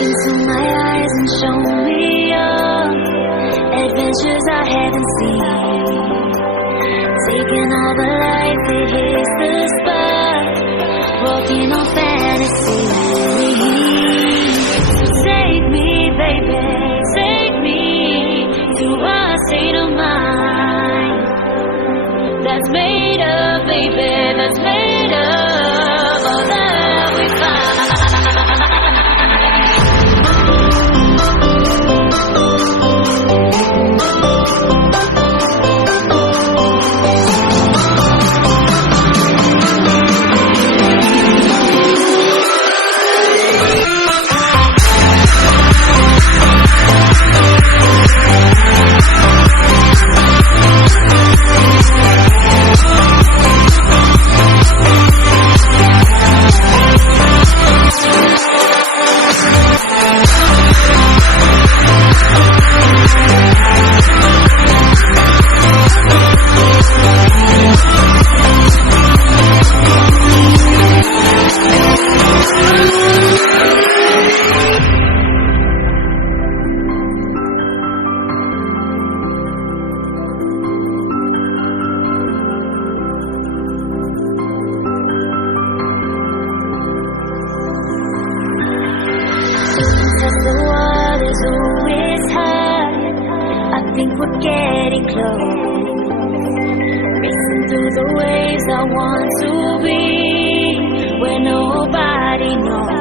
into my eyes and show me your adventures I haven't seen. Taking all the light that hits the spot, walking on fantasy. So take me, baby, take me to a state of mind that's made up, baby, that's made up all that we find. The water's always high. I think we're getting close. Racing through the waves, I want to be where nobody knows.